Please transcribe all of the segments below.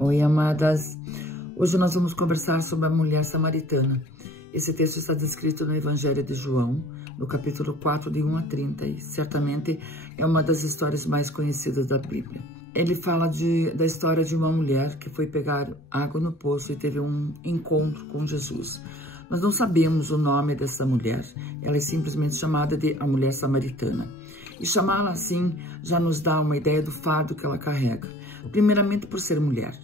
Oi, amadas. Hoje nós vamos conversar sobre a mulher samaritana. Esse texto está descrito no Evangelho de João, no capítulo 4, de 1 a 30, e certamente é uma das histórias mais conhecidas da Bíblia. Ele fala da história de uma mulher que foi pegar água no poço e teve um encontro com Jesus. Nós não sabemos o nome dessa mulher, ela é simplesmente chamada de a mulher samaritana. E chamá-la assim já nos dá uma ideia do fardo que ela carrega. Primeiramente por ser mulher,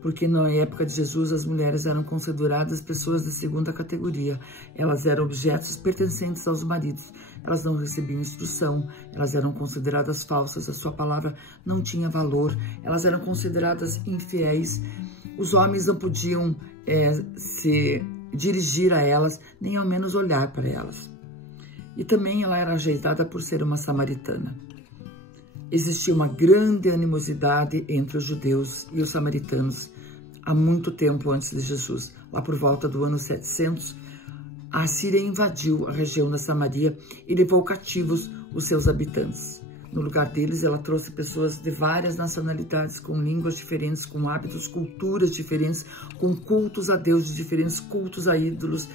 porque na época de Jesus as mulheres eram consideradas pessoas de segunda categoria. Elas eram objetos pertencentes aos maridos, elas não recebiam instrução, elas eram consideradas falsas, a sua palavra não tinha valor, elas eram consideradas infiéis, os homens não podiam se dirigir a elas, nem ao menos olhar para elas. E também ela era rejeitada por ser uma samaritana. Existia uma grande animosidade entre os judeus e os samaritanos há muito tempo antes de Jesus. Lá por volta do ano 700, a Assíria invadiu a região da Samaria e levou cativos os seus habitantes. No lugar deles, ela trouxe pessoas de várias nacionalidades, com línguas diferentes, com hábitos, culturas diferentes, com cultos a deuses diferentes, cultos a ídolos.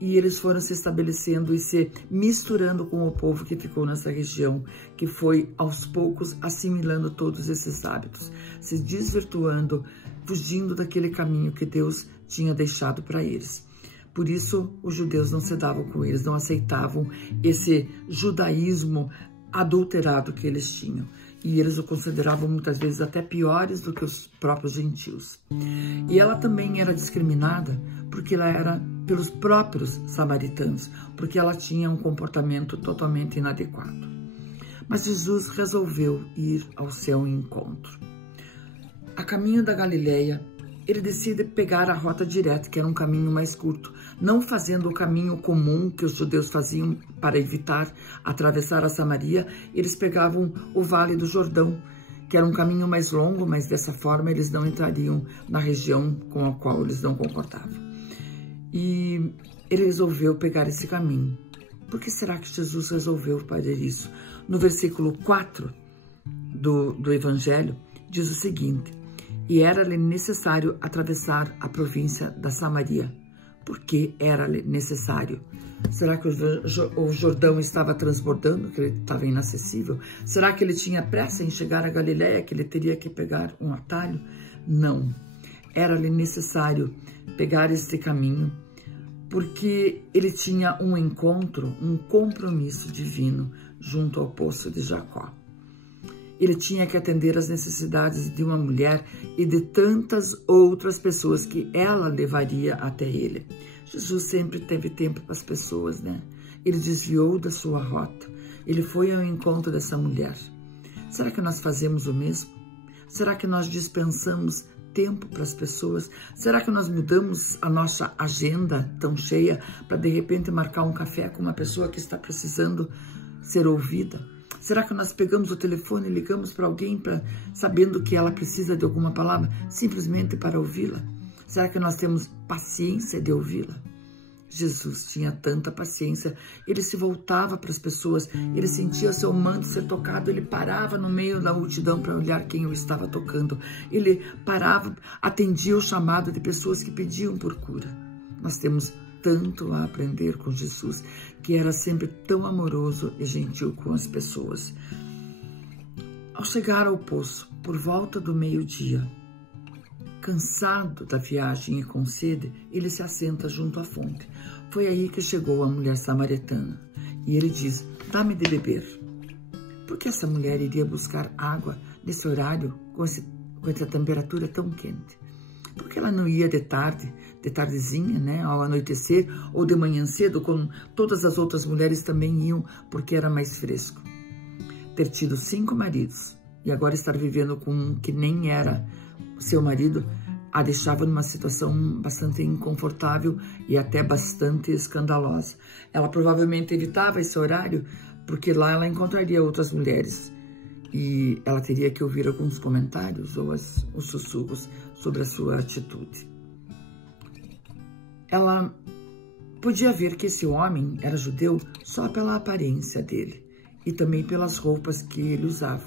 E eles foram se estabelecendo e se misturando com o povo que ficou nessa região, que foi aos poucos assimilando todos esses hábitos, se desvirtuando, fugindo daquele caminho que Deus tinha deixado para eles. Por isso, os judeus não se davam com eles, não aceitavam esse judaísmo adulterado que eles tinham. E eles o consideravam muitas vezes até piores do que os próprios gentios. E ela também era discriminada porque ela era pelos próprios samaritanos, porque ela tinha um comportamento totalmente inadequado. Mas Jesus resolveu ir ao seu encontro. A caminho da Galileia, ele decide pegar a rota direta, que era um caminho mais curto, não fazendo o caminho comum que os judeus faziam para evitar atravessar a Samaria. Eles pegavam o Vale do Jordão, que era um caminho mais longo, mas dessa forma eles não entrariam na região com a qual eles não concordavam. E ele resolveu pegar esse caminho. Por que será que Jesus resolveu fazer isso? No versículo 4 do Evangelho, diz o seguinte: e era-lhe necessário atravessar a província da Samaria. Por que era-lhe necessário? Será que o Jordão estava transbordando, que ele estava inacessível? Será que ele tinha pressa em chegar à Galileia, que ele teria que pegar um atalho? Não. Era-lhe necessário pegar este caminho, porque ele tinha um encontro, um compromisso divino junto ao poço de Jacó. Ele tinha que atender às necessidades de uma mulher e de tantas outras pessoas que ela levaria até ele. Jesus sempre teve tempo para as pessoas, né? Ele desviou da sua rota. Ele foi ao encontro dessa mulher. Será que nós fazemos o mesmo? Será que nós dispensamos tempo para as pessoas? Será que nós mudamos a nossa agenda tão cheia para de repente marcar um café com uma pessoa que está precisando ser ouvida? Será que nós pegamos o telefone e ligamos para alguém sabendo que ela precisa de alguma palavra, simplesmente para ouvi-la? Será que nós temos paciência de ouvi-la? Jesus tinha tanta paciência, ele se voltava para as pessoas, ele sentia seu manto ser tocado, ele parava no meio da multidão para olhar quem o estava tocando. Ele parava, atendia o chamado de pessoas que pediam por cura. Nós temos tanto a aprender com Jesus, que era sempre tão amoroso e gentil com as pessoas. Ao chegar ao poço, por volta do meio-dia, cansado da viagem e com sede, ele se assenta junto à fonte. Foi aí que chegou a mulher samaritana. E ele diz: dá-me de beber. Por que essa mulher iria buscar água nesse horário, com essa temperatura tão quente? Porque ela não ia de tardezinha, né, ao anoitecer, ou de manhã cedo, como todas as outras mulheres também iam, porque era mais fresco. Ter tido 5 maridos e agora estar vivendo com um que nem era seu marido, a deixava numa situação bastante inconfortável e até bastante escandalosa. Ela provavelmente evitava esse horário, porque lá ela encontraria outras mulheres e ela teria que ouvir alguns comentários ou os sussurros sobre a sua atitude. Ela podia ver que esse homem era judeu só pela aparência dele e também pelas roupas que ele usava.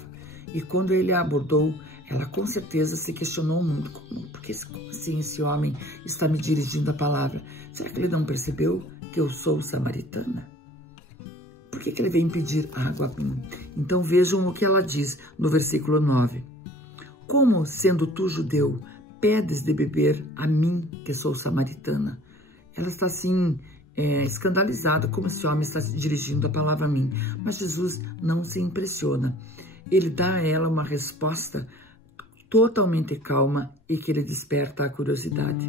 E quando ele a abordou, Ela com certeza se questionou muito. Como assim esse homem está me dirigindo a palavra? Será que ele não percebeu que eu sou samaritana? Por que ele vem pedir água a mim? Então vejam o que ela diz no versículo 9. Como, sendo tu judeu, pedes de beber a mim, que sou samaritana? Ela está assim, escandalizada, como esse homem está dirigindo a palavra a mim. Mas Jesus não se impressiona. Ele dá a ela uma resposta totalmente calma e que lhe desperta a curiosidade.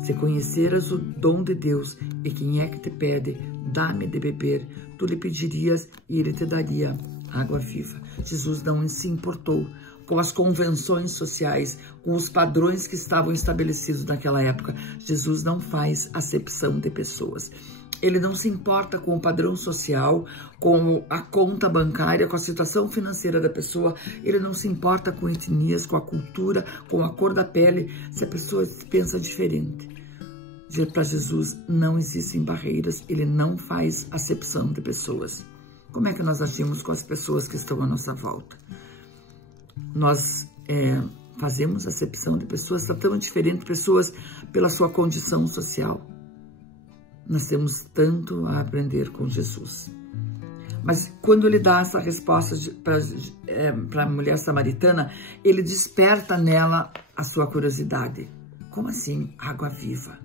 Se conheceras o dom de Deus e quem é que te pede, dá-me de beber, tu lhe pedirias e ele te daria água viva. Jesus não se importou com as convenções sociais, com os padrões que estavam estabelecidos naquela época. Jesus não faz acepção de pessoas. Ele não se importa com o padrão social, com a conta bancária, com a situação financeira da pessoa. Ele não se importa com etnias, com a cultura, com a cor da pele, se a pessoa pensa diferente. Para Jesus não existem barreiras, ele não faz acepção de pessoas. Como é que nós agimos com as pessoas que estão à nossa volta? Nós fazemos acepção de pessoas, tratamos diferente pessoas pela sua condição social. Nós temos tanto a aprender com Jesus. Mas quando ele dá essa resposta para a mulher samaritana, ele desperta nela a sua curiosidade. Como assim, água viva?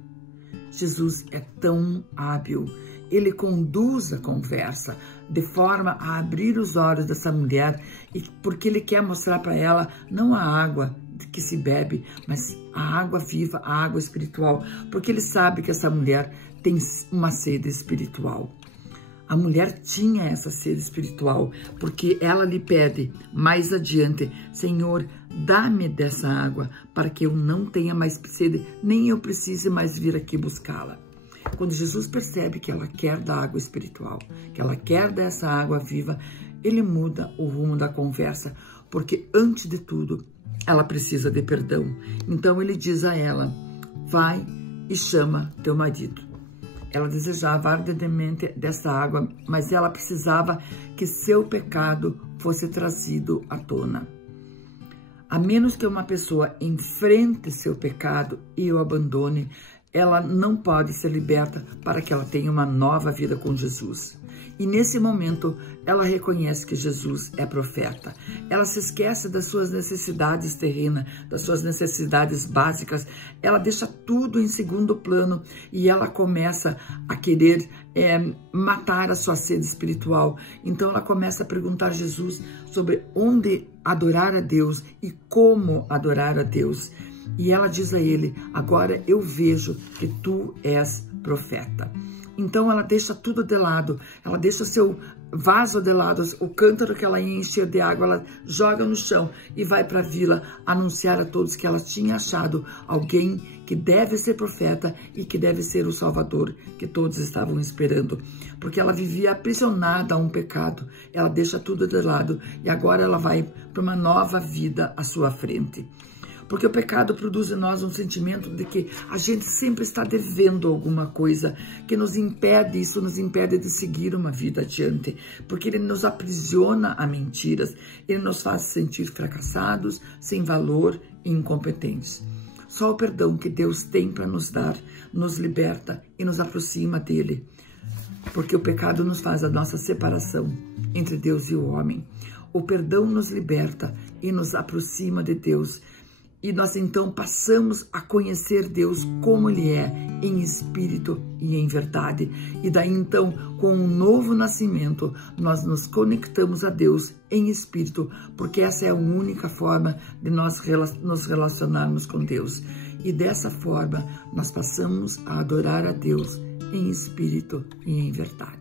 Jesus é tão hábil. Ele conduz a conversa de forma a abrir os olhos dessa mulher, porque ele quer mostrar para ela não a água que se bebe, mas a água viva, a água espiritual, porque ele sabe que essa mulher tem uma sede espiritual. A mulher tinha essa sede espiritual, porque ela lhe pede mais adiante, Senhor, dá-me dessa água, para que eu não tenha mais sede, nem eu precise mais vir aqui buscá-la. Quando Jesus percebe que ela quer da água espiritual, que ela quer dessa água viva, ele muda o rumo da conversa, porque antes de tudo, ela precisa de perdão. Então ele diz a ela, vai e chama teu marido. Ela desejava ardentemente dessa água, mas ela precisava que seu pecado fosse trazido à tona. A menos que uma pessoa enfrente seu pecado e o abandone, ela não pode ser liberta para que ela tenha uma nova vida com Jesus. E nesse momento, ela reconhece que Jesus é profeta. Ela se esquece das suas necessidades terrenas, das suas necessidades básicas. Ela deixa tudo em segundo plano e ela começa a querer matar a sua sede espiritual. Então, ela começa a perguntar a Jesus sobre onde adorar a Deus e como adorar a Deus. E ela diz a ele, agora eu vejo que tu és profeta. Então ela deixa tudo de lado, ela deixa seu vaso de lado, o cântaro que ela ia encher de água, ela joga no chão e vai para a vila anunciar a todos que ela tinha achado alguém que deve ser profeta e que deve ser o Salvador que todos estavam esperando. Porque ela vivia aprisionada a um pecado, ela deixa tudo de lado e agora ela vai para uma nova vida à sua frente. Porque o pecado produz em nós um sentimento de que a gente sempre está devendo alguma coisa que nos impede, isso nos impede de seguir uma vida adiante. Porque ele nos aprisiona a mentiras, ele nos faz sentir fracassados, sem valor e incompetentes. Só o perdão que Deus tem para nos dar, nos liberta e nos aproxima dele. Porque o pecado nos faz a nossa separação entre Deus e o homem. O perdão nos liberta e nos aproxima de Deus. E nós então passamos a conhecer Deus como Ele é, em espírito e em verdade. E daí então, com um novo nascimento, nós nos conectamos a Deus em espírito, porque essa é a única forma de nós nos relacionarmos com Deus. E dessa forma, nós passamos a adorar a Deus em espírito e em verdade.